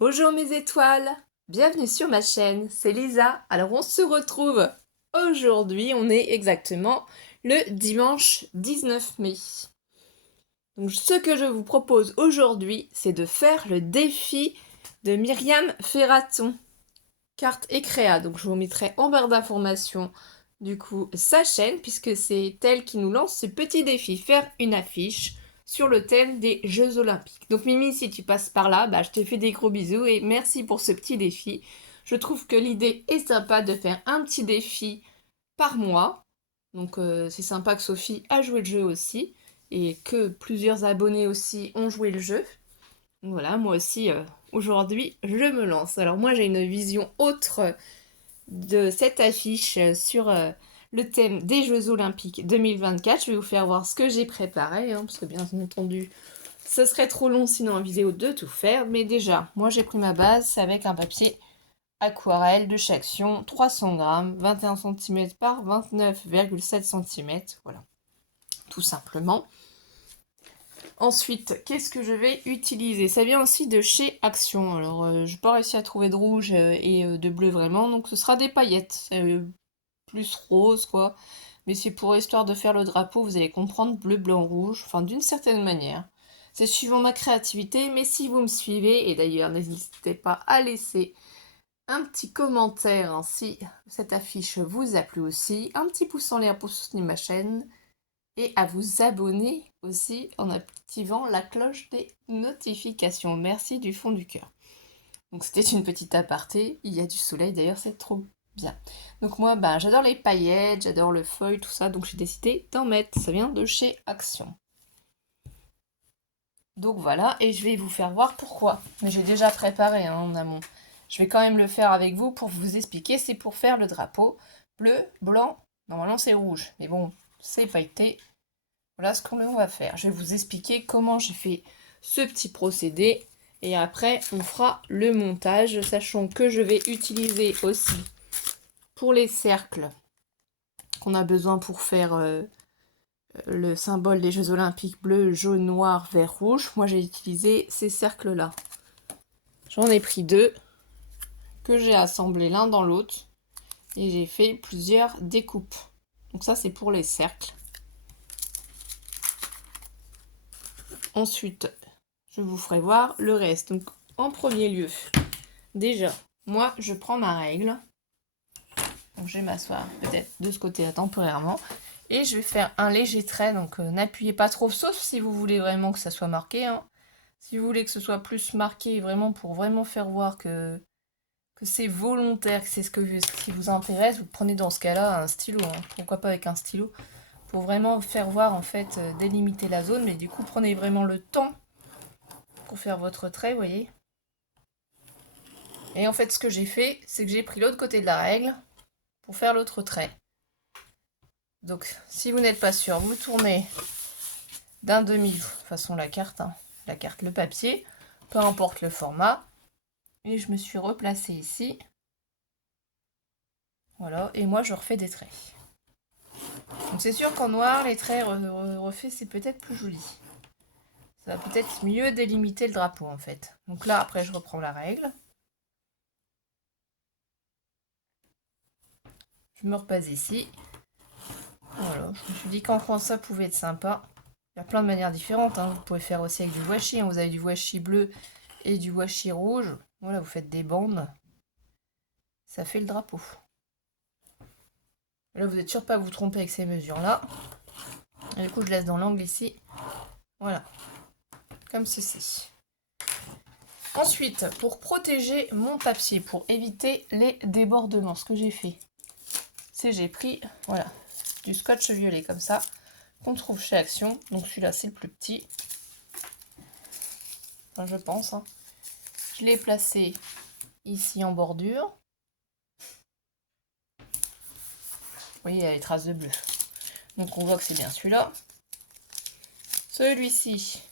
Bonjour mes étoiles, bienvenue sur ma chaîne, c'est Lisa. Alors on se retrouve aujourd'hui, on est exactement le dimanche 19 mai. Donc ce que je vous propose aujourd'hui, c'est de faire le défi de Myriam Ferraton, carte et créa. Donc je vous mettrai en barre d'informations du coup sa chaîne, puisque c'est elle qui nous lance ce petit défi, faire une affiche sur le thème des Jeux Olympiques. Donc Mimi, si tu passes par là, je te fais des gros bisous et merci pour ce petit défi. Je trouve que l'idée est sympa de faire un petit défi par mois. Donc c'est sympa que Sophie a joué le jeu aussi et que plusieurs abonnés aussi ont joué le jeu. Donc voilà, moi aussi aujourd'hui je me lance. Alors moi j'ai une vision autre de cette affiche sur le thème des Jeux Olympiques 2024. Je vais vous faire voir ce que j'ai préparé, parce que bien entendu, ce serait trop long sinon en vidéo de tout faire. Mais déjà, moi j'ai pris ma base, c'est avec un papier aquarelle de chez Action, 300 grammes, 21 cm par 29,7 cm. Voilà, tout simplement. Ensuite, qu'est-ce que je vais utiliser? Ça vient aussi de chez Action. Alors, je n'ai pas réussi à trouver de rouge et de bleu vraiment, donc ce sera des paillettes. Plus rose, quoi. Mais c'est pour histoire de faire le drapeau, vous allez comprendre, bleu, blanc, rouge, enfin d'une certaine manière. C'est suivant ma créativité, mais si vous me suivez, et d'ailleurs n'hésitez pas à laisser un petit commentaire si cette affiche vous a plu aussi, un petit pouce en l'air pour soutenir ma chaîne, et à vous abonner aussi en activant la cloche des notifications. Merci du fond du cœur. Donc c'était une petite aparté, il y a du soleil d'ailleurs, c'est trop bien. Donc moi, j'adore les paillettes, j'adore le feuille, tout ça, donc j'ai décidé d'en mettre. Ça vient de chez Action. Donc voilà, et je vais vous faire voir pourquoi. Mais j'ai déjà préparé en amont. Je vais quand même le faire avec vous pour vous expliquer. C'est pour faire le drapeau bleu, blanc, normalement c'est rouge. Mais bon, c'est pailleté. Voilà ce qu'on va faire. Je vais vous expliquer comment j'ai fait ce petit procédé. Et après, on fera le montage, sachant que je vais utiliser aussi pour les cercles qu'on a besoin pour faire le symbole des Jeux Olympiques bleu, jaune, noir, vert, rouge. Moi, j'ai utilisé ces cercles-là. J'en ai pris deux que j'ai assemblés l'un dans l'autre et j'ai fait plusieurs découpes. Donc ça, c'est pour les cercles. Ensuite, je vous ferai voir le reste. Donc, en premier lieu, déjà, moi, je prends ma règle. Donc, je vais m'asseoir peut-être de ce côté-là temporairement. Et je vais faire un léger trait. Donc, n'appuyez pas trop, sauf si vous voulez vraiment que ça soit marqué. Si vous voulez que ce soit plus marqué, vraiment pour vraiment faire voir que c'est volontaire, que c'est ce qui vous intéresse, vous prenez dans ce cas-là un stylo. Pourquoi pas avec un stylo? Pour vraiment faire voir, en fait, délimiter la zone. Mais du coup, prenez vraiment le temps pour faire votre trait, vous voyez. Et en fait, ce que j'ai fait, c'est que j'ai pris l'autre côté de la règle pour faire l'autre trait. Donc, si vous n'êtes pas sûr, vous tournez d'un demi, de toute façon la carte, le papier, peu importe le format. Et je me suis replacée ici. Voilà, et moi je refais des traits. Donc c'est sûr qu'en noir, les traits refaits, c'est peut-être plus joli. Ça va peut-être mieux délimiter le drapeau en fait. Donc là, après, je reprends la règle. Je me repasse ici. Voilà, je me suis dit qu'en France, ça pouvait être sympa. Il y a plein de manières différentes. Vous pouvez faire aussi avec du washi. Vous avez du washi bleu et du washi rouge. Voilà, vous faites des bandes. Ça fait le drapeau. Là, vous n'êtes sûr pas vous tromper avec ces mesures-là. Et du coup, je laisse dans l'angle ici. Voilà. Comme ceci. Ensuite, pour protéger mon papier, pour éviter les débordements, ce que j'ai fait, c'est j'ai pris, voilà, du scotch violet comme ça, qu'on trouve chez Action. Donc celui-là, c'est le plus petit. Enfin, je pense. Je l'ai placé ici en bordure. Vous voyez, il y a les traces de bleu. Donc on voit que c'est bien celui-là. Celui-ci,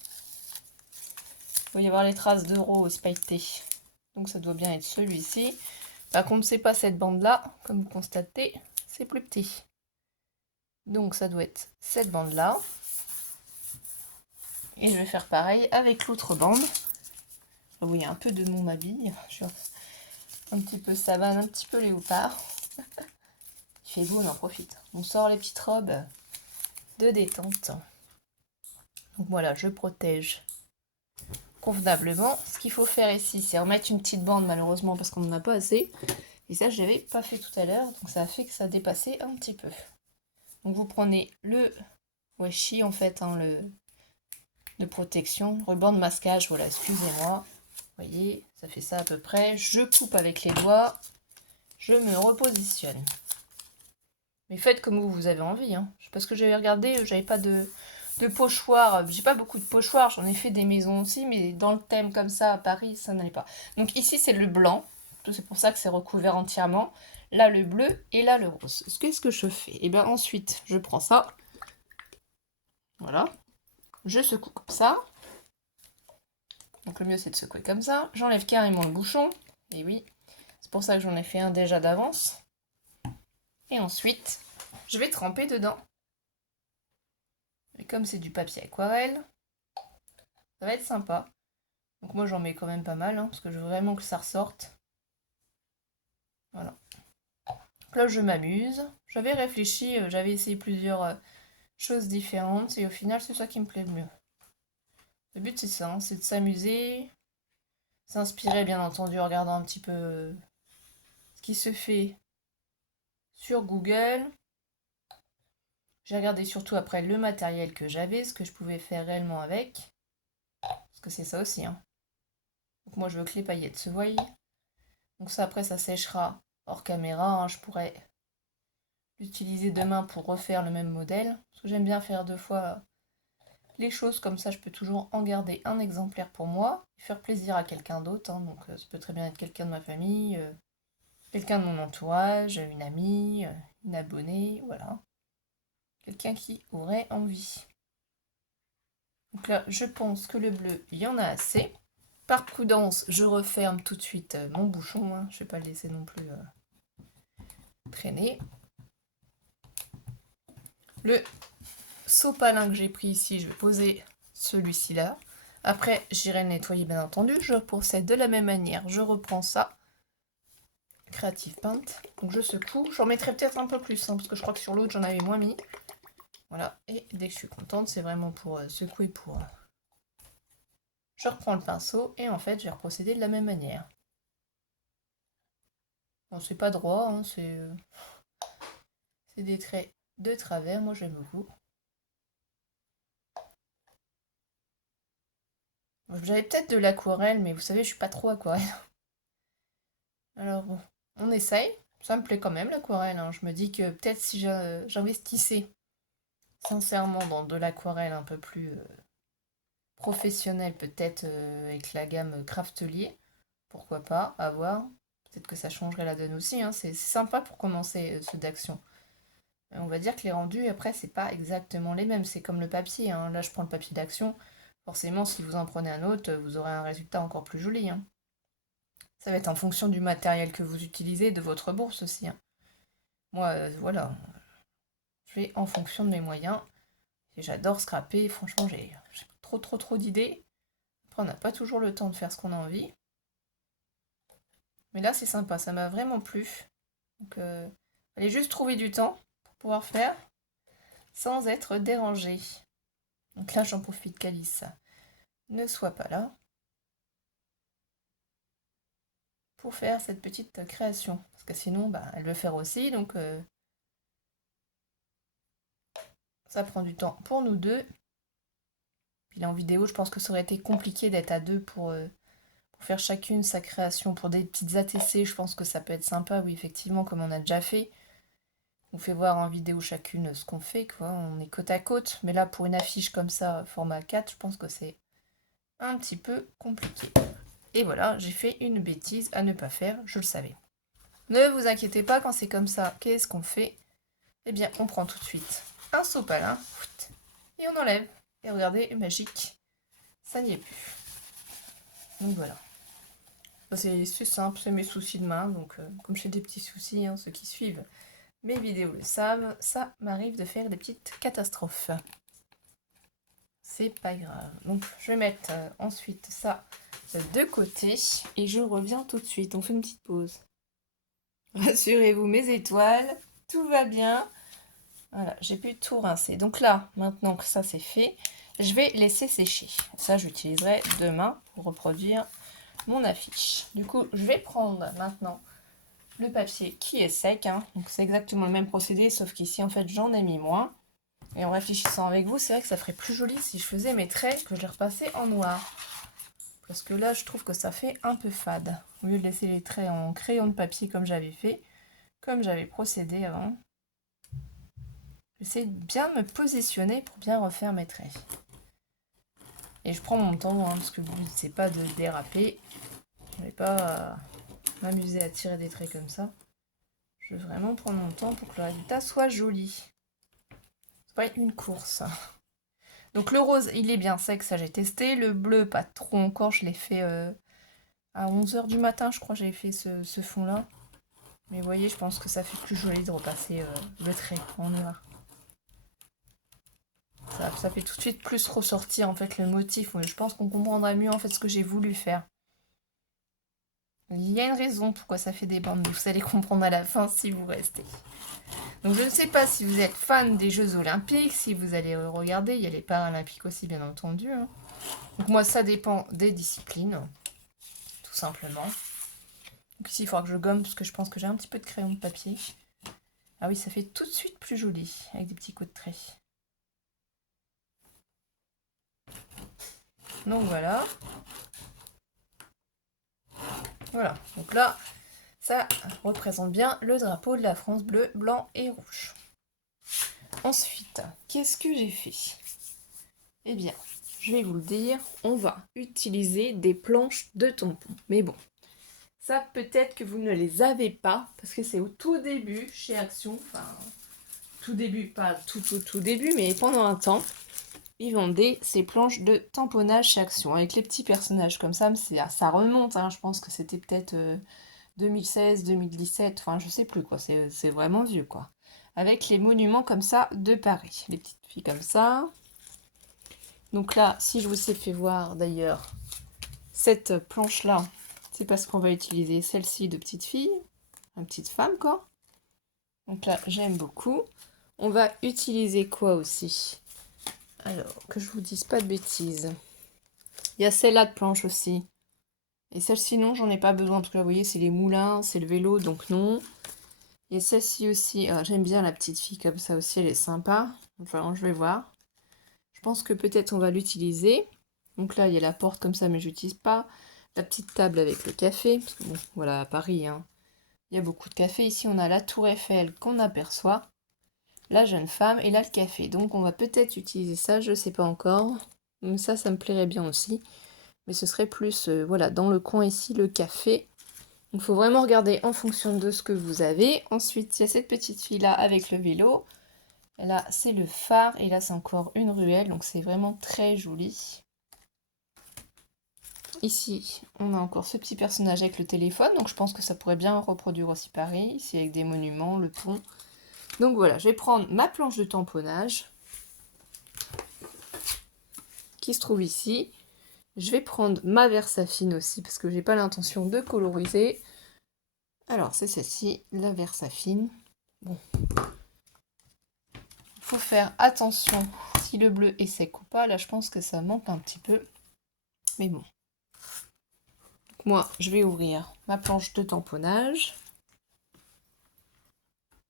il va y avoir les traces de rose pailleté. Donc ça doit bien être celui-ci. Par contre, c'est pas cette bande-là, comme vous constatez, c'est plus petit. Donc ça doit être cette bande-là. Et je vais faire pareil avec l'autre bande. Vous voyez un peu de mon habit. Je suis un petit peu savane, un petit peu léopard. Il fait beau, on en profite. On sort les petites robes de détente. Donc voilà, je protège convenablement. Ce qu'il faut faire ici, c'est remettre une petite bande malheureusement parce qu'on n'en a pas assez. Et ça, je l'avais pas fait tout à l'heure, donc ça a fait que ça a dépassé un petit peu. Donc vous prenez le washi en fait, hein, le de protection, ruban de masquage, voilà, excusez-moi. Vous voyez, ça fait ça à peu près. Je coupe avec les doigts, je me repositionne. Mais faites comme vous avez envie, hein. Parce que j'avais regardé, j'avais pas de pochoir. J'ai pas beaucoup de pochoirs, j'en ai fait des maisons aussi, mais dans le thème comme ça à Paris, ça n'allait pas. Donc ici c'est le blanc, c'est pour ça que c'est recouvert entièrement. Là le bleu et là le rose. Qu'est-ce que je fais? Et bien ensuite je prends ça, voilà, je secoue comme ça. Donc le mieux c'est de secouer comme ça. J'enlève carrément le bouchon, et oui, c'est pour ça que j'en ai fait un déjà d'avance. Et ensuite je vais tremper dedans. Et comme c'est du papier aquarelle, ça va être sympa. Donc moi j'en mets quand même pas mal, hein, parce que je veux vraiment que ça ressorte. Voilà. Donc là je m'amuse. J'avais réfléchi, j'avais essayé plusieurs choses différentes, et au final c'est ça qui me plaît le mieux. Le but c'est ça, hein, c'est de s'amuser, s'inspirer bien entendu en regardant un petit peu ce qui se fait sur Google. J'ai regardé surtout après le matériel que j'avais, ce que je pouvais faire réellement avec. Parce que c'est ça aussi, hein. Donc moi je veux que les paillettes se voient. Donc ça après ça séchera hors caméra, hein. Je pourrais l'utiliser demain pour refaire le même modèle. Parce que j'aime bien faire 2 fois les choses, comme ça je peux toujours en garder un exemplaire pour moi. Et faire plaisir à quelqu'un d'autre, hein. Donc ça peut très bien être quelqu'un de ma famille, quelqu'un de mon entourage, une amie, une abonnée, voilà. Quelqu'un qui aurait envie. Donc là, je pense que le bleu, il y en a assez. Par prudence, je referme tout de suite mon bouchon, hein. Je ne vais pas le laisser non plus traîner. Le sopalin que j'ai pris ici, je vais poser celui-ci là. Après, j'irai le nettoyer bien entendu. Je procède de la même manière. Je reprends ça. Creative Paint. Donc je secoue. J'en mettrai peut-être un peu plus, hein, parce que je crois que sur l'autre, j'en avais moins mis. Voilà. Et dès que je suis contente, c'est vraiment pour secouer, pour... Je reprends le pinceau et en fait, je vais procéder de la même manière. Bon, c'est pas droit, hein, c'est des traits de travers. Moi, j'aime beaucoup. J'avais peut-être de l'aquarelle, mais vous savez, je suis pas trop aquarelle. Alors bon, on essaye. Ça me plaît quand même l'aquarelle, hein. Je me dis que peut-être si j'investissais sincèrement dans de l'aquarelle un peu plus professionnelle, peut-être avec la gamme Craftelier, pourquoi pas, à voir. Peut-être que ça changerait la donne aussi, hein. C'est sympa pour commencer ceux d'action. On va dire que les rendus, après, c'est pas exactement les mêmes. C'est comme le papier, hein. Là, je prends le papier d'action. Forcément, si vous en prenez un autre, vous aurez un résultat encore plus joli, hein. Ça va être en fonction du matériel que vous utilisez, de votre bourse aussi, hein. Moi, voilà, je fais en fonction de mes moyens. Et j'adore scraper. Franchement, j'ai trop d'idées. Après, on n'a pas toujours le temps de faire ce qu'on a envie. Mais là, c'est sympa. Ça m'a vraiment plu. Donc, fallait juste trouver du temps pour pouvoir faire sans être dérangé. Donc là, j'en profite qu'Alice ne soit pas là pour faire cette petite création. Parce que sinon, bah, elle veut faire aussi. Donc, ça prend du temps pour nous deux. Puis là, en vidéo, je pense que ça aurait été compliqué d'être à deux pour faire chacune sa création. Pour des petites ATC, je pense que ça peut être sympa. Oui, effectivement, comme on a déjà fait. On fait voir en vidéo chacune ce qu'on fait, quoi. On est côte à côte. Mais là, pour une affiche comme ça, format 4, je pense que c'est un petit peu compliqué. Et voilà, j'ai fait une bêtise à ne pas faire, je le savais. Ne vous inquiétez pas, quand c'est comme ça, qu'est-ce qu'on fait? Eh bien, on prend tout de suite un sopalin et on enlève. Et regardez, magique, ça n'y est plus. Donc voilà. C'est simple, c'est mes soucis de main. Donc, comme j'ai des petits soucis, hein, ceux qui suivent mes vidéos le savent, ça m'arrive de faire des petites catastrophes. C'est pas grave. Donc, je vais mettre ensuite ça de côté et je reviens tout de suite. On fait une petite pause. Rassurez-vous, mes étoiles, tout va bien. Voilà, j'ai pu tout rincer. Donc là, maintenant que ça c'est fait, je vais laisser sécher. Ça, j'utiliserai demain pour reproduire mon affiche. Du coup, je vais prendre maintenant le papier qui est sec. Hein. Donc c'est exactement le même procédé, sauf qu'ici, en fait, j'en ai mis moins. Et en réfléchissant avec vous, c'est vrai que ça ferait plus joli si je faisais mes traits, que je les repassais en noir. Parce que là, je trouve que ça fait un peu fade. Au lieu de laisser les traits en crayon de papier comme j'avais fait, comme j'avais procédé avant. J'essaie de bien me positionner pour bien refaire mes traits. Et je prends mon temps, hein, parce que le but, c'est pas de déraper. Je vais pas m'amuser à tirer des traits comme ça. Je veux vraiment prendre mon temps pour que le résultat soit joli. C'est pas une course. Donc le rose, il est bien sec, ça j'ai testé. Le bleu, pas trop encore, je l'ai fait à 11h du matin, je crois, j'ai fait ce fond-là. Mais vous voyez, je pense que ça fait plus joli de repasser le trait en noir. Ça fait tout de suite plus ressortir en fait le motif. Je pense qu'on comprendra mieux en fait ce que j'ai voulu faire. Il y a une raison pourquoi ça fait des bandes, mais vous allez comprendre à la fin si vous restez. Donc je ne sais pas si vous êtes fan des Jeux Olympiques, si vous allez regarder, il y a les Paralympiques aussi bien entendu. Hein. Donc moi ça dépend des disciplines, tout simplement. Donc ici il faudra que je gomme parce que je pense que j'ai un petit peu de crayon de papier. Ah oui, ça fait tout de suite plus joli avec des petits coups de trait. Donc voilà. Voilà, donc là, ça représente bien le drapeau de la France bleu, blanc et rouge. Ensuite, qu'est-ce que j'ai fait? Eh bien, je vais vous le dire, on va utiliser des planches de tampons. Mais bon, ça peut-être que vous ne les avez pas, parce que c'est au tout début chez Action, enfin, tout début, pas tout début, mais pendant un temps, ils vendaient ces planches de tamponnage chez Action, avec les petits personnages comme ça, mais ça remonte, hein, je pense que c'était peut-être 2016, 2017, enfin je sais plus quoi, c'est vraiment vieux quoi. Avec les monuments comme ça de Paris, les petites filles comme ça. Donc là, si je vous ai fait voir d'ailleurs cette planche-là, c'est parce qu'on va utiliser celle-ci de petite fille, une petite femme quoi. Donc là, j'aime beaucoup. On va utiliser quoi aussi? Alors, que je vous dise pas de bêtises. Il y a celle-là de planche aussi. Et celle-ci, non, j'en ai pas besoin. En tout cas, vous voyez, c'est les moulins, c'est le vélo, donc non. Et celle-ci aussi, j'aime bien la petite fille comme ça aussi, elle est sympa. Enfin, je vais voir. Je pense que peut-être on va l'utiliser. Donc là, il y a la porte comme ça, mais je n'utilise pas. La petite table avec le café. Parce que bon, voilà, à Paris, hein, il y a beaucoup de café. Ici, on a la tour Eiffel qu'on aperçoit. La jeune femme et là, le café. Donc, on va peut-être utiliser ça, je ne sais pas encore. Mais ça me plairait bien aussi. Mais ce serait plus, voilà, dans le coin ici, le café. Il faut vraiment regarder en fonction de ce que vous avez. Ensuite, il y a cette petite fille-là avec le vélo. Là, c'est le phare. Et là, c'est encore une ruelle. Donc, c'est vraiment très joli. Ici, on a encore ce petit personnage avec le téléphone. Donc, je pense que ça pourrait bien reproduire aussi Paris. Ici, avec des monuments, le pont. Donc, voilà, je vais prendre ma planche de tamponnage qui se trouve ici. Je vais prendre ma Versafine aussi parce que j'ai pas l'intention de coloriser. Alors, c'est celle-ci, la Versafine. Bon. Il faut faire attention si le bleu est sec ou pas. Là, je pense que ça manque un petit peu. Mais bon. Moi, je vais ouvrir ma planche de tamponnage.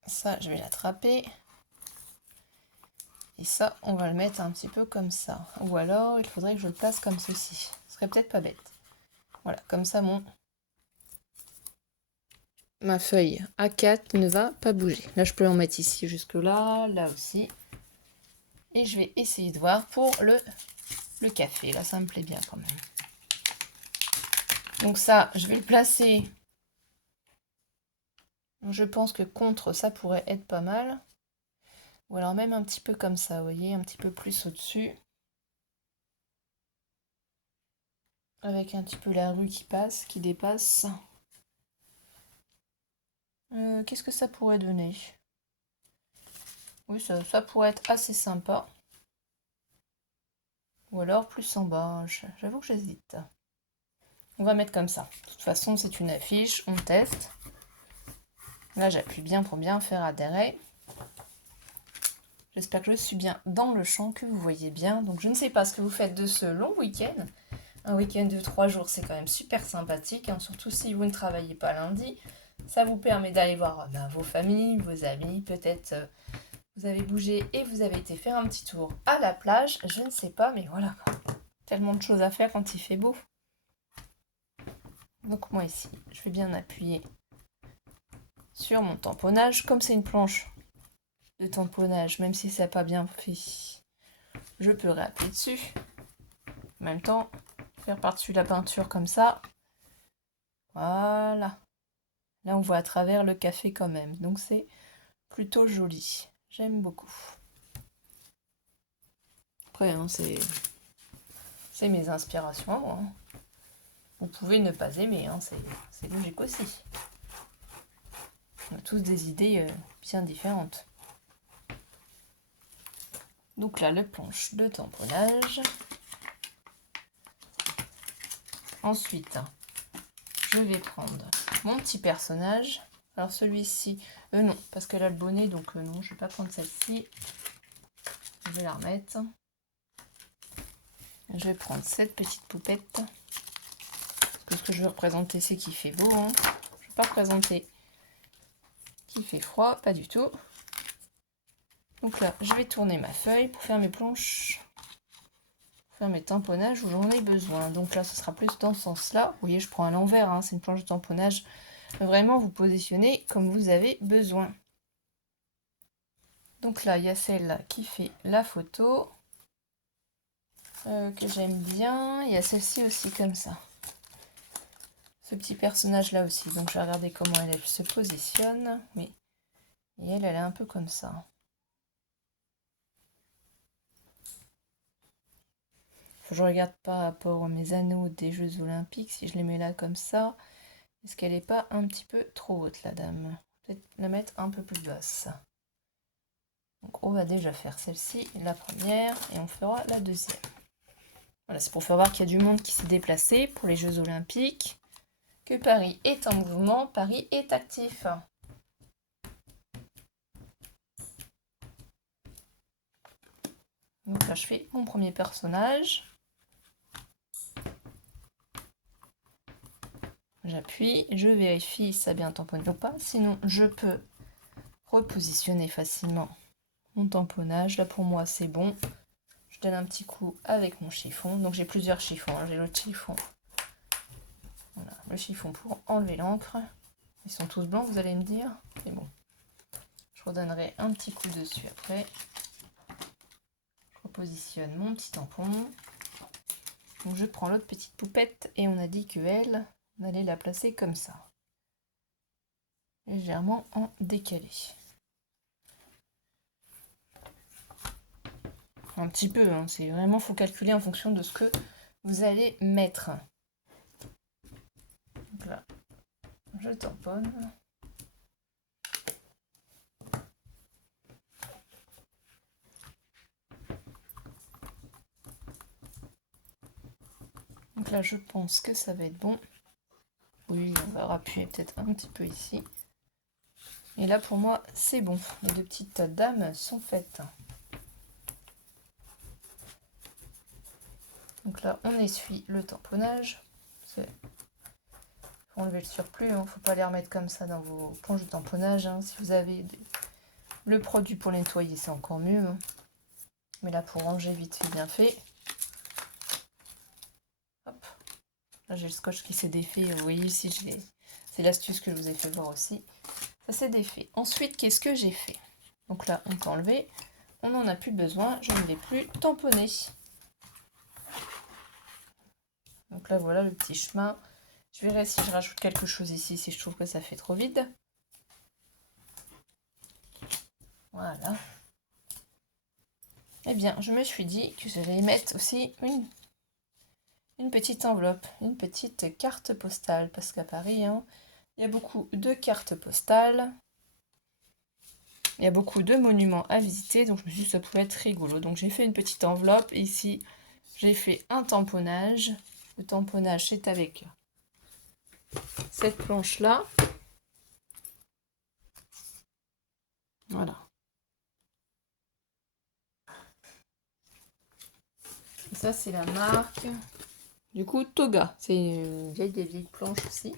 Ça, je vais l'attraper. Et ça, on va le mettre un petit peu comme ça. Ou alors, il faudrait que je le place comme ceci. Ce serait peut-être pas bête. Voilà, comme ça, ma feuille A4 ne va pas bouger. Là, je peux en mettre ici jusque là, là aussi. Et je vais essayer de voir pour le café. Là, ça me plaît bien quand même. Donc ça, je vais le placer. Je pense que contre, ça pourrait être pas mal. Ou alors même un petit peu comme ça, vous voyez, un petit peu plus au-dessus. Avec un petit peu la rue qui passe, qui dépasse. Qu'est-ce que ça pourrait donner? Oui, ça pourrait être assez sympa. Ou alors plus en bas, j'avoue que j'hésite. On va mettre comme ça. De toute façon, c'est une affiche, on teste. Là, j'appuie bien pour bien faire adhérer. J'espère que je suis bien dans le champ, que vous voyez bien. Donc, je ne sais pas ce que vous faites de ce long week-end. Un week-end de 3 jours, c'est quand même super sympathique, hein, surtout si vous ne travaillez pas lundi. Ça vous permet d'aller voir vos familles, vos amis, peut-être vous avez bougé et vous avez été faire un petit tour à la plage. Je ne sais pas, mais voilà. Tellement de choses à faire quand il fait beau. Donc moi ici, je vais bien appuyer sur mon tamponnage. Comme c'est une planche de tamponnage, même si ça n'a pas bien fait, je peux réappuyer dessus. En même temps, faire par-dessus la peinture comme ça. Voilà. Là, on voit à travers le café quand même. Donc c'est plutôt joli. J'aime beaucoup. Après, hein, c'est mes inspirations. Hein. Vous pouvez ne pas aimer, hein, c'est logique aussi. On a tous des idées bien différentes. Donc là, le planche de tamponnage. Ensuite, je vais prendre mon petit personnage. Alors celui-ci, non, parce qu'elle a le bonnet, donc non, je ne vais pas prendre celle-ci. Je vais la remettre. Je vais prendre cette petite poupette. Parce que ce que je veux représenter, c'est qu'il fait beau. Hein. Je ne vais pas représenter qu'il fait froid, pas du tout. Donc là, je vais tourner ma feuille pour faire mes planches, pour faire mes tamponnages où j'en ai besoin. Donc là, ce sera plus dans ce sens-là. Vous voyez, je prends à l'envers, hein, c'est une planche de tamponnage. Vraiment, vous positionnez comme vous avez besoin. Donc là, il y a celle-là qui fait la photo, que j'aime bien. Il y a celle-ci aussi comme ça. Ce petit personnage-là aussi. Donc, je vais regarder comment elle se positionne. Mais et elle est un peu comme ça. Je regarde par rapport à mes anneaux des Jeux Olympiques, si je les mets là comme ça, est-ce qu'elle n'est pas un petit peu trop haute, la dame? Peut-être la mettre un peu plus basse. Donc on va déjà faire celle-ci, la première, et on fera la deuxième. Voilà, c'est pour faire voir qu'il y a du monde qui s'est déplacé pour les Jeux Olympiques, que Paris est en mouvement, Paris est actif. Donc là, je fais mon premier personnage. J'appuie, je vérifie si ça a bien tamponné ou pas, sinon je peux repositionner facilement mon tamponnage. Là pour moi c'est bon. Je donne un petit coup avec mon chiffon. Donc j'ai plusieurs chiffons, hein. J'ai l'autre chiffon. Voilà, le chiffon pour enlever l'encre. Ils sont tous blancs, vous allez me dire. Mais bon, je redonnerai un petit coup dessus après. Je repositionne mon petit tampon. Donc je prends l'autre petite poupette et on a dit que elle, on allait la placer comme ça. Légèrement en décalé. Un petit peu, hein, c'est vraiment, faut calculer en fonction de ce que vous allez mettre. Donc là, je tamponne. Donc là, je pense que ça va être bon. Oui, on va appuyer peut-être un petit peu ici. Et là, pour moi, c'est bon. Les deux petites dames sont faites. Donc là, on essuie le tamponnage. Il faut enlever le surplus. Il ne faut pas les remettre comme ça dans vos planches de tamponnage. Hein. Si vous avez le produit pour les nettoyer, c'est encore mieux. Hein. Mais là, pour ranger vite fait, bien fait. Hop. Là, j'ai le scotch qui s'est défait. Vous voyez ici, c'est l'astuce que je vous ai fait voir aussi. Ça s'est défait. Ensuite, qu'est-ce que j'ai fait? Donc là, on peut enlever. On n'en a plus besoin. Je ne vais plus tamponner. Donc là, voilà le petit chemin. Je verrai si je rajoute quelque chose ici, si je trouve que ça fait trop vide. Voilà. Eh bien, je me suis dit que j'allais mettre aussi une petite enveloppe, une petite carte postale. Parce qu'à Paris, hein, il y a beaucoup de cartes postales. Il y a beaucoup de monuments à visiter. Donc, je me suis dit que ça pouvait être rigolo. Donc, j'ai fait une petite enveloppe. Ici, j'ai fait un tamponnage. Le tamponnage, c'est avec cette planche-là. Voilà. Ça, c'est la marque. Du coup, Toga. C'est une vieille planche aussi.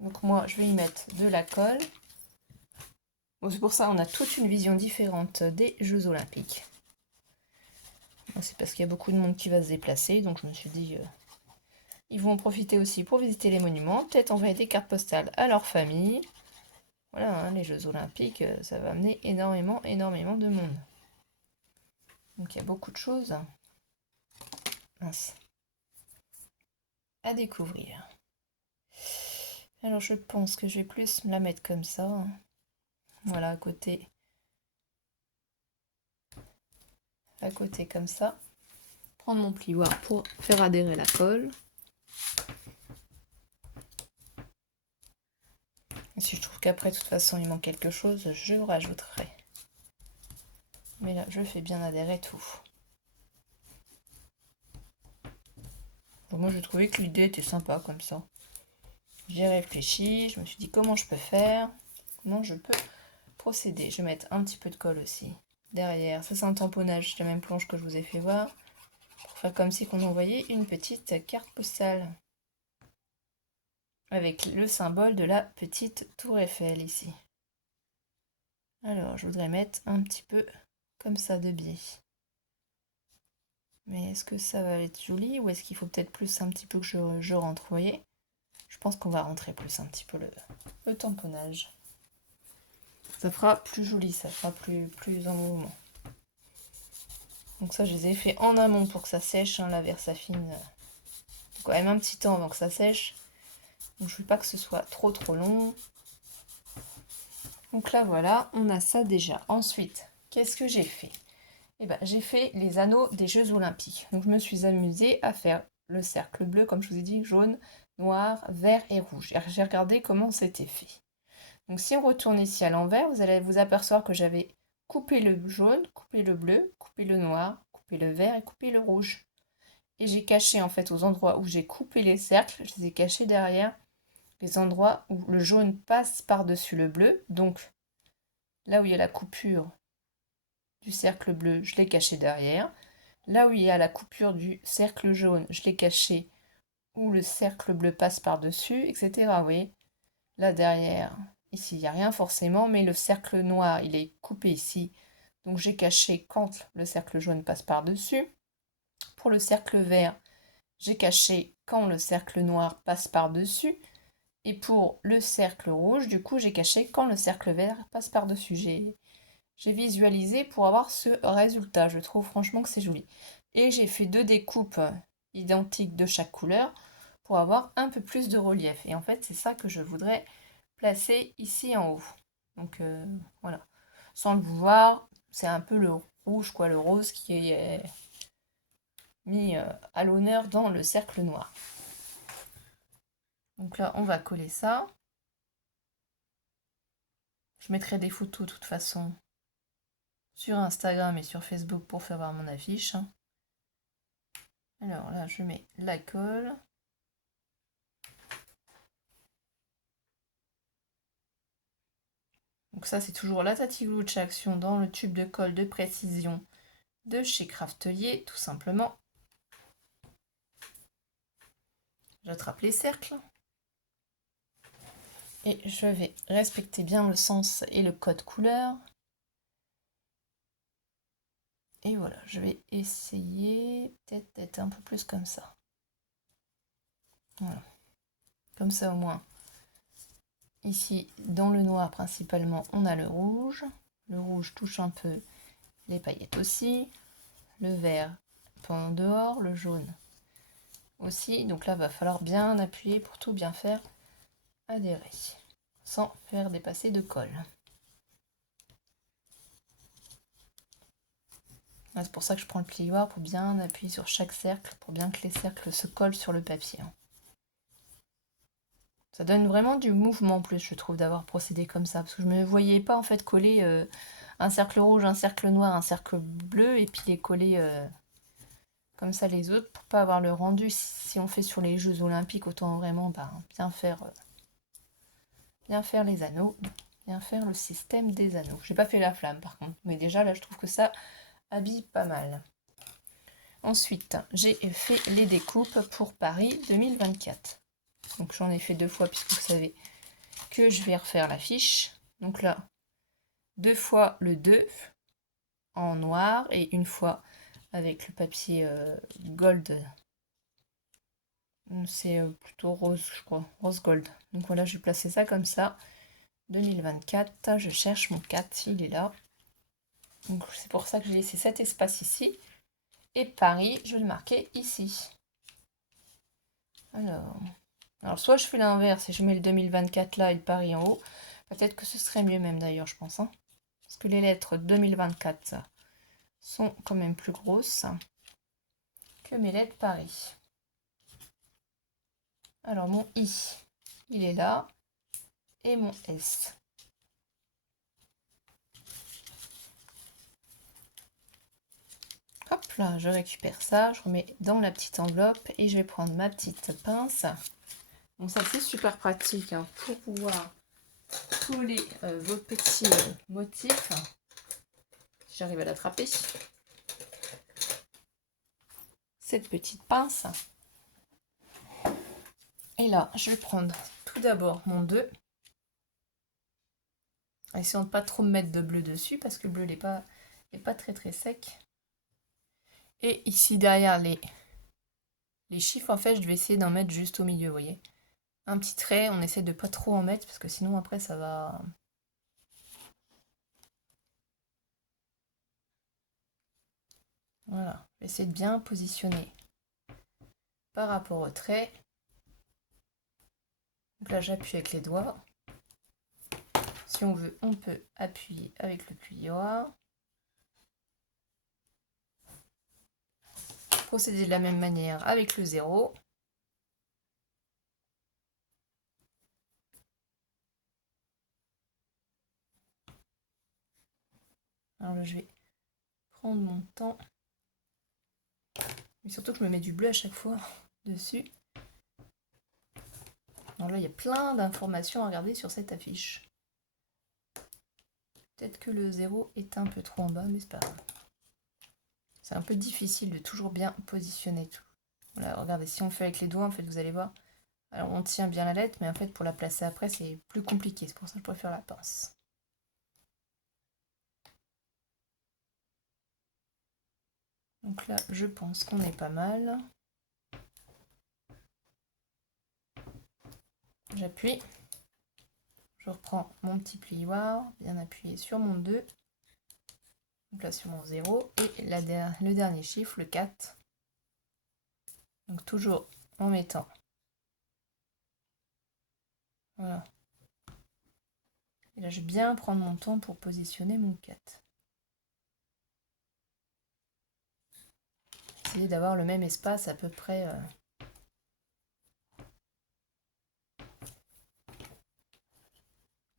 Donc moi, je vais y mettre de la colle. Bon, c'est pour ça qu'on a toute une vision différente des Jeux Olympiques. C'est parce qu'il y a beaucoup de monde qui va se déplacer, donc je me suis dit, ils vont en profiter aussi pour visiter les monuments, peut-être envoyer des cartes postales à leur famille. Voilà, hein, les Jeux Olympiques, ça va amener énormément de monde. Donc il y a beaucoup de choses à découvrir. Alors je pense que je vais plus me la mettre comme ça. Hein. Voilà, à côté comme ça. Prendre mon plioir pour faire adhérer la colle. Et si je trouve qu'après, de toute façon, il manque quelque chose, je rajouterai. Mais là, je fais bien adhérer tout. Bon, moi, je trouvais que l'idée était sympa comme ça. J'ai réfléchi, je me suis dit comment je peux faire, comment je peux procéder. Je vais mettre un petit peu de colle aussi derrière. Ça, c'est un tamponnage de la même planche que je vous ai fait voir. Pour faire comme si on envoyait une petite carte postale. Avec le symbole de la petite tour Eiffel ici. Alors, je voudrais mettre un petit peu comme ça de biais. Mais est-ce que ça va être joli ou est-ce qu'il faut peut-être plus un petit peu que je rentre, vous voyez? Je pense qu'on va rentrer plus un petit peu le tamponnage. Ça fera plus joli, ça fera plus en mouvement. Donc ça, je les ai fait en amont pour que ça sèche, hein, la Versafine. Il faut quand même un petit temps avant que ça sèche. Donc je ne veux pas que ce soit trop long. Donc là, voilà, on a ça déjà. Ensuite, qu'est-ce que j'ai fait? Eh ben, j'ai fait les anneaux des Jeux Olympiques. Donc je me suis amusée à faire le cercle bleu, comme je vous ai dit, jaune, noir, vert et rouge. Et j'ai regardé comment c'était fait. Donc si on retourne ici à l'envers, vous allez vous apercevoir que j'avais coupé le jaune, coupé le bleu, coupé le noir, coupé le vert et coupé le rouge. Et j'ai caché en fait aux endroits où j'ai coupé les cercles, je les ai cachés derrière les endroits où le jaune passe par-dessus le bleu. Donc là où il y a la coupure du cercle bleu, je l'ai caché derrière. Là où il y a la coupure du cercle jaune, je l'ai caché où le cercle bleu passe par-dessus, etc. Vous voyez, là derrière, ici, il n'y a rien forcément, mais le cercle noir, il est coupé ici. Donc j'ai caché quand le cercle jaune passe par-dessus. Pour le cercle vert, j'ai caché quand le cercle noir passe par-dessus. Et pour le cercle rouge, du coup, j'ai caché quand le cercle vert passe par-dessus. J'ai visualisé pour avoir ce résultat. Je trouve franchement que c'est joli. Et j'ai fait 2 découpes identiques de chaque couleur pour avoir un peu plus de relief. Et en fait, c'est ça que je voudrais placer ici en haut. Donc voilà. Sans le vouloir, c'est un peu le rouge, quoi, le rose qui est mis à l'honneur dans le cercle noir. Donc là, on va coller ça. Je mettrai des photos de toute façon sur Instagram et sur Facebook pour faire voir mon affiche. Alors là, je mets la colle. Donc ça, c'est toujours la Tati Gluccia Action dans le tube de colle de précision de chez Craftelier, tout simplement. J'attrape les cercles. Et je vais respecter bien le sens et le code couleur. Et voilà, je vais essayer peut-être d'être un peu plus comme ça. Voilà. Comme ça au moins. Ici, dans le noir principalement, on a le rouge. Le rouge touche un peu les paillettes aussi. Le vert un peu en dehors, le jaune aussi. Donc là, va falloir bien appuyer pour tout bien faire adhérer, sans faire dépasser de colle. C'est pour ça que je prends le plioir pour bien appuyer sur chaque cercle, pour bien que les cercles se collent sur le papier. Ça donne vraiment du mouvement en plus, je trouve, d'avoir procédé comme ça, parce que je ne me voyais pas en fait coller un cercle rouge, un cercle noir, un cercle bleu, et puis les coller comme ça les autres, pour pas avoir le rendu. Si on fait sur les Jeux Olympiques, autant vraiment bien faire les anneaux, bien faire le système des anneaux. J'ai pas fait la flamme par contre, mais déjà là je trouve que ça habille pas mal. Ensuite, j'ai fait les découpes pour Paris 2024. Donc j'en ai fait 2 fois puisque vous savez que je vais refaire l'affiche. Donc là, 2 fois le 2 en noir et une fois avec le papier gold. C'est plutôt rose, je crois, rose gold. Donc voilà, je vais placer ça comme ça. 2024, je cherche mon 4, il est là. Donc c'est pour ça que j'ai laissé cet espace ici. Et Paris, je vais le marquer ici. Alors soit je fais l'inverse et je mets le 2024 là et le Paris en haut. Peut-être que ce serait mieux même d'ailleurs, je pense. Hein. Parce que les lettres 2024 sont quand même plus grosses que mes lettres Paris. Alors mon I, il est là. Et mon S. Hop là, je récupère ça, je remets dans la petite enveloppe et je vais prendre ma petite pince. Bon, ça c'est super pratique hein, pour pouvoir coller vos petits motifs. Si j'arrive à l'attraper. Cette petite pince. Et là, je vais prendre tout d'abord mon 2. Essayons de ne pas trop me mettre de bleu dessus parce que le bleu n'est pas très très sec. Et ici derrière les chiffres, en fait, je vais essayer d'en mettre juste au milieu, vous voyez. Un petit trait, on essaie de pas trop en mettre parce que sinon après ça va... Voilà, je vais essayer de bien positionner par rapport au trait. Donc là j'appuie avec les doigts. Si on veut, on peut appuyer avec le pliant. Procéder de la même manière avec le 0. Alors là je vais prendre mon temps. Mais surtout que je me mets du bleu à chaque fois dessus. Alors là il y a plein d'informations à regarder sur cette affiche. Peut-être que le 0 est un peu trop en bas, mais c'est pas grave. C'est un peu difficile de toujours bien positionner tout. Voilà, regardez, si on fait avec les doigts, en fait, vous allez voir. Alors, on tient bien la lettre, mais en fait, pour la placer après, c'est plus compliqué. C'est pour ça que je préfère la pince. Donc là, je pense qu'on est pas mal. J'appuie. Je reprends mon petit plioir, bien appuyé sur mon 2. Donc là, sur mon 0. Et le dernier chiffre, le 4. Donc toujours en mettant. Voilà. Et là, je vais bien prendre mon temps pour positionner mon 4. Essayer d'avoir le même espace à peu près.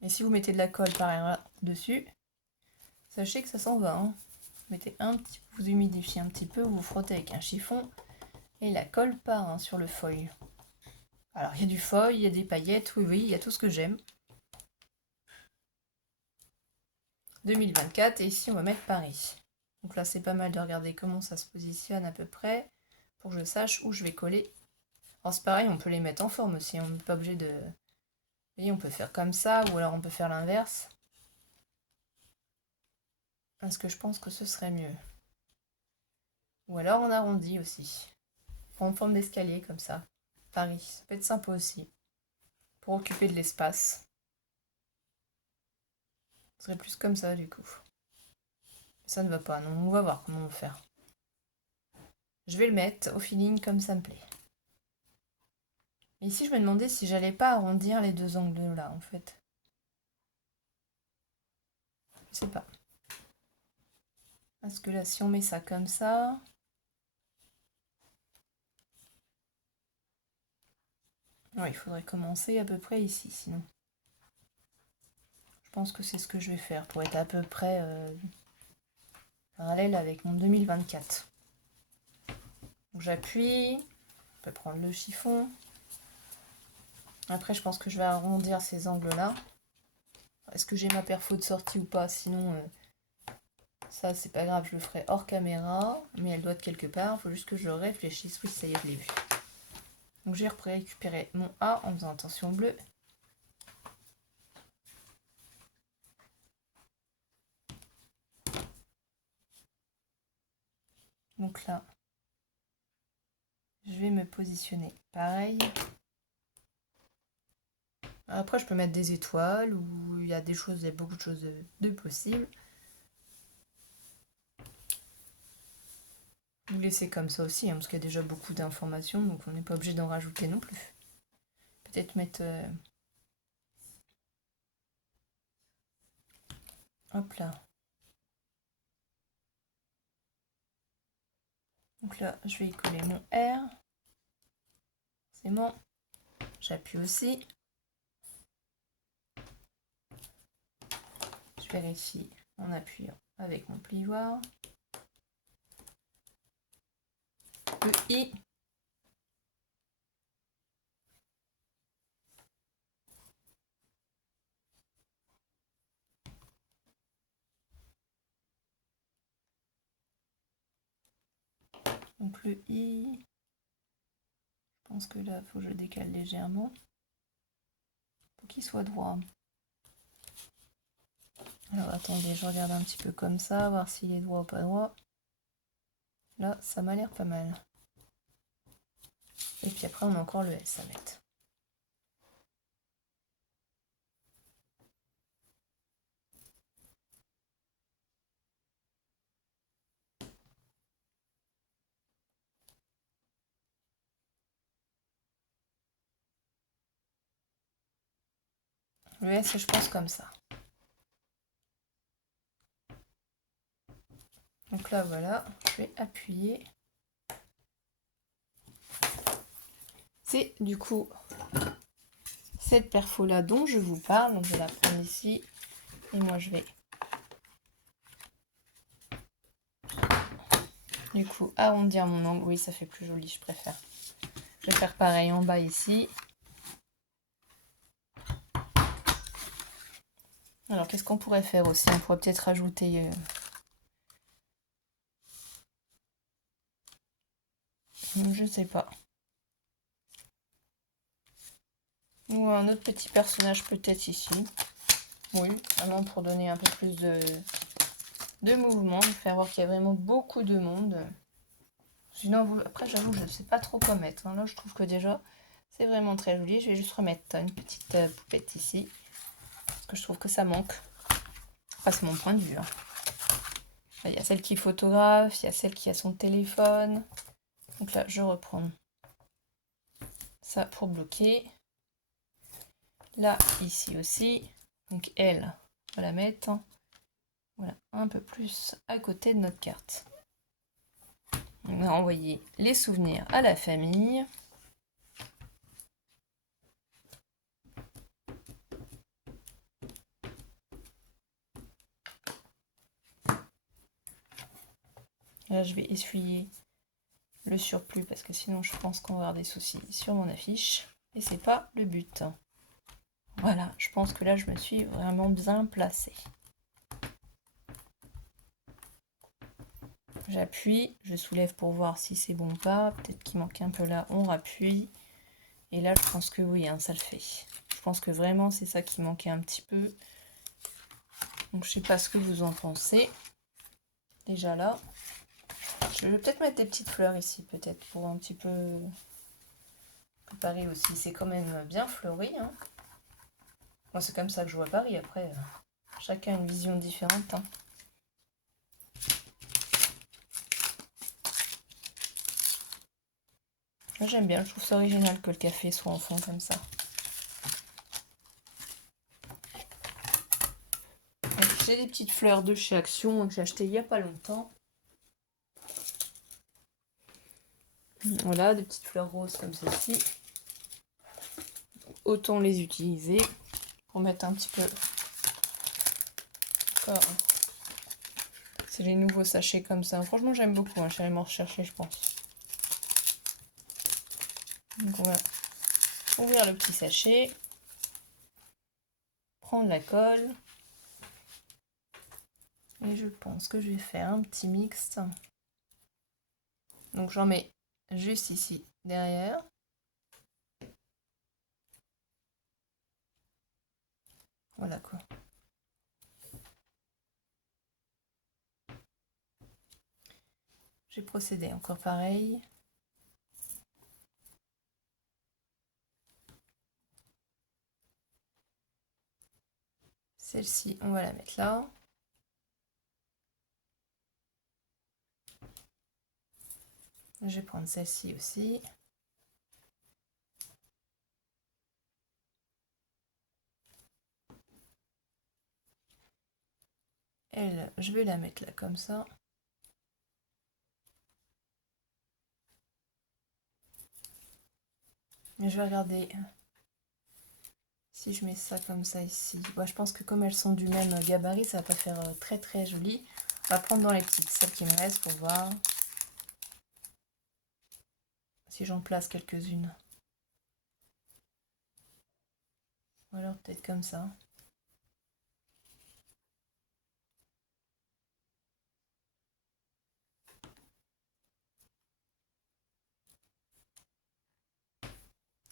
Et si vous mettez de la colle par erreur dessus, sachez que ça s'en va. Hein. Vous humidifiez un petit peu, vous frottez avec un chiffon et la colle part hein, sur le foil. Alors il y a du foil, il y a des paillettes, oui, il y a tout ce que j'aime. 2024 et ici on va mettre Paris. Donc là c'est pas mal de regarder comment ça se positionne à peu près pour que je sache où je vais coller. Alors c'est pareil, on peut les mettre en forme aussi, on n'est pas obligé de... Vous voyez, on peut faire comme ça ou alors on peut faire l'inverse. Parce que je pense que ce serait mieux. Ou alors on arrondit aussi. En forme d'escalier comme ça. Paris, ça peut être sympa aussi. Pour occuper de l'espace. Ce serait plus comme ça du coup. Ça ne va pas, non, on va voir comment on va faire. Je vais le mettre au feeling comme ça me plaît. Et ici je me demandais si j'allais pas arrondir les deux angles là en fait. Je sais pas. Parce que là si on met ça comme ça... Ouais, il faudrait commencer à peu près ici sinon. Je pense que c'est ce que je vais faire pour être à peu près parallèle avec mon 2024. J'appuie, je peux prendre le chiffon. Après, je pense que je vais arrondir ces angles-là. Est-ce que j'ai ma perfo de sortie ou pas? Sinon, ça, c'est pas grave, je le ferai hors caméra. Mais elle doit être quelque part. Il faut juste que je réfléchisse. Oui, ça y est, je l'ai vu. Donc, j'ai récupéré mon A en faisant attention au bleu. Donc là, je vais me positionner pareil. Après, je peux mettre des étoiles ou il y a beaucoup de choses de possibles. Vous laissez comme ça aussi, hein, parce qu'il y a déjà beaucoup d'informations, donc on n'est pas obligé d'en rajouter non plus. Peut-être mettre... Hop là. Donc là, je vais y coller mon R. C'est bon. J'appuie aussi. Je vérifie en appuyant avec mon plioir. Le I. Donc le I. Je pense que là, il faut que je décale légèrement. Pour qu'il soit droit. Alors attendez, je regarde un petit peu comme ça, voir s'il est droit ou pas droit. Là, ça m'a l'air pas mal. Et puis après, on a encore le S à mettre. Le S, je pense comme ça. Donc là, voilà, je vais appuyer. C'est du coup cette perfo-là dont je vous parle. Donc je vais la prendre ici. Et moi, je vais du coup arrondir mon angle. Oui, ça fait plus joli, je préfère. Je vais faire pareil en bas ici. Alors, qu'est-ce qu'on pourrait faire aussi? On pourrait peut-être rajouter... je sais pas. Ou un autre petit personnage peut-être ici. Oui, vraiment pour donner un peu plus de mouvement, de faire voir qu'il y a vraiment beaucoup de monde. Sinon, après, j'avoue, je ne sais pas trop quoi mettre. Hein. Là, je trouve que déjà, c'est vraiment très joli. Je vais juste remettre une petite poupette ici. Parce que je trouve que ça manque. Enfin, c'est mon point de vue. Hein. Il y a celle qui photographe, il y a celle qui a son téléphone. Donc là, je reprends ça pour bloquer. Là, ici aussi. Donc elle, on va la mettre. Voilà, un peu plus à côté de notre carte. On a envoyé les souvenirs à la famille. Là, je vais essuyer le surplus parce que sinon, je pense qu'on va avoir des soucis sur mon affiche. Et c'est pas le but. Voilà, je pense que là, je me suis vraiment bien placée. J'appuie, je soulève pour voir si c'est bon ou pas. Peut-être qu'il manque un peu là, on rappuie. Et là, je pense que oui, hein, ça le fait. Je pense que vraiment, c'est ça qui manquait un petit peu. Donc, je sais pas ce que vous en pensez. Déjà là. Je vais peut-être mettre des petites fleurs ici, peut-être, pour un petit peu préparer aussi. C'est quand même bien fleuri. Hein. Moi, c'est comme ça que je vois Paris. Après, chacun a une vision différente. Hein. Moi, j'aime bien. Je trouve ça original que le café soit en fond comme ça. J'ai des petites fleurs de chez Action que j'ai achetées il n'y a pas longtemps. Voilà, des petites fleurs roses comme celle-ci. Autant les utiliser pour mettre un petit peu. Encore. C'est les nouveaux sachets comme ça. Franchement, j'aime beaucoup. Hein. Je vais aller m'en rechercher, je pense. Donc on va ouvrir le petit sachet, prendre la colle. Et je pense que je vais faire un petit mix. Donc j'en mets juste ici derrière. Voilà quoi. Je vais procéder encore pareil. Celle-ci, on va la mettre là. Je vais prendre celle-ci aussi. Elle, je vais la mettre là comme ça. Je vais regarder si je mets ça comme ça ici. Je pense que comme elles sont du même gabarit, ça va pas faire très très joli. On va prendre dans les petites, celles qui me restent pour voir si j'en place quelques-unes. Ou alors peut-être comme ça.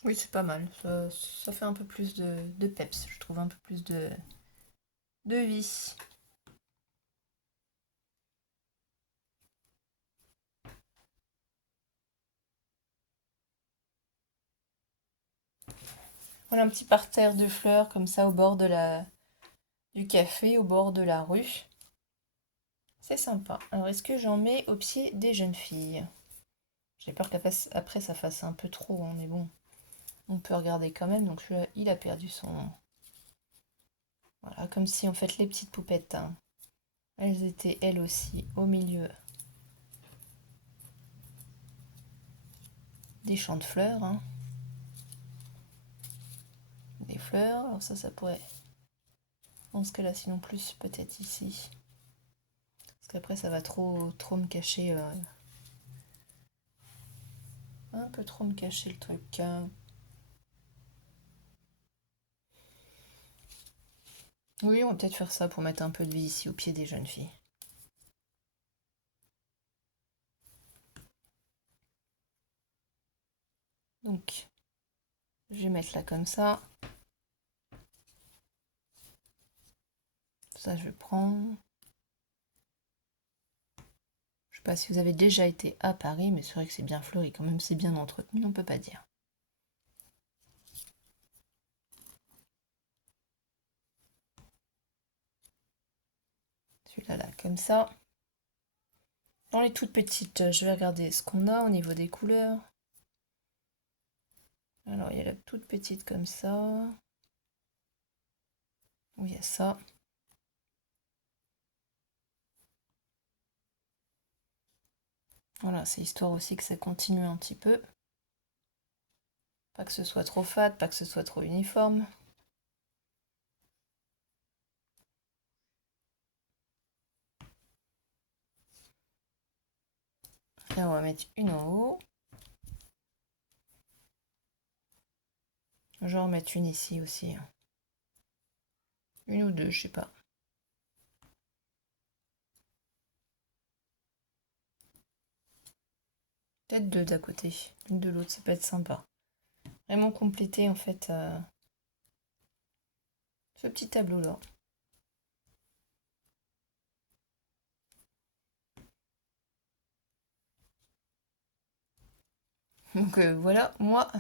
Oui, c'est pas mal. Ça fait un peu plus de peps, je trouve un peu plus de vie. Voilà un petit parterre de fleurs comme ça au bord du café, au bord de la rue. C'est sympa. Alors, est-ce que j'en mets au pied des jeunes filles? J'ai peur qu'après ça fasse un peu trop, hein, mais bon, on peut regarder quand même. Donc celui-là, il a perdu son... Voilà, comme si en fait les petites poupettes, hein, elles étaient elles aussi au milieu des champs de fleurs. Hein. Des fleurs, alors ça pourrait... Dans ce cas-là, sinon plus peut-être ici. Parce qu'après ça va trop me cacher... Un peu trop me cacher le truc. Oui, on va peut-être faire ça pour mettre un peu de vie ici au pied des jeunes filles. Donc, je vais mettre là comme ça. Ça, je vais prendre. Je sais pas si vous avez déjà été à Paris, mais c'est vrai que c'est bien fleuri quand même, c'est bien entretenu, on peut pas dire. Celui-là, là, comme ça. Dans les toutes petites, je vais regarder ce qu'on a au niveau des couleurs. Alors, il y a la toute petite comme ça. Oui, il y a ça. Voilà, c'est histoire aussi que ça continue un petit peu. Pas que ce soit trop fade, pas que ce soit trop uniforme. Là, on va mettre une en haut. Je vais en mettre une ici aussi. Une ou deux, je sais pas. Peut-être deux d'à côté, une de l'autre, ça peut être sympa. Vraiment compléter en fait ce petit tableau là. Donc voilà, moi,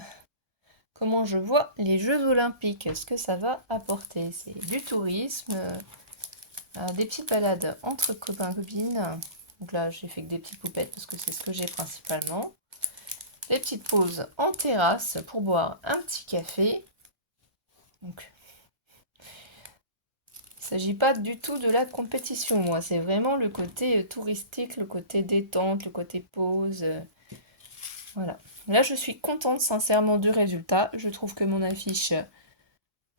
comment je vois les Jeux Olympiques, ce que ça va apporter. C'est du tourisme, des petites balades entre copains-copines. Donc là, j'ai fait que des petites poupettes parce que c'est ce que j'ai principalement. Des petites pauses en terrasse pour boire un petit café. Donc, il ne s'agit pas du tout de la compétition, moi. C'est vraiment le côté touristique, le côté détente, le côté pause. Voilà. Là, je suis contente sincèrement du résultat. Je trouve que mon affiche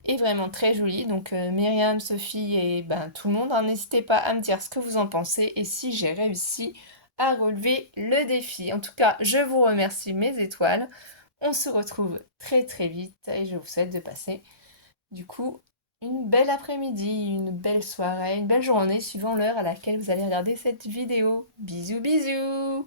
est vraiment très jolie. Donc, Myriam, Sophie et tout le monde, hein, n'hésitez pas à me dire ce que vous en pensez et si j'ai réussi à relever le défi. En tout cas, je vous remercie mes étoiles On se retrouve très très vite et je vous souhaite de passer du coup une belle après-midi, une belle soirée, une belle journée suivant l'heure à laquelle vous allez regarder cette vidéo. Bisous bisous!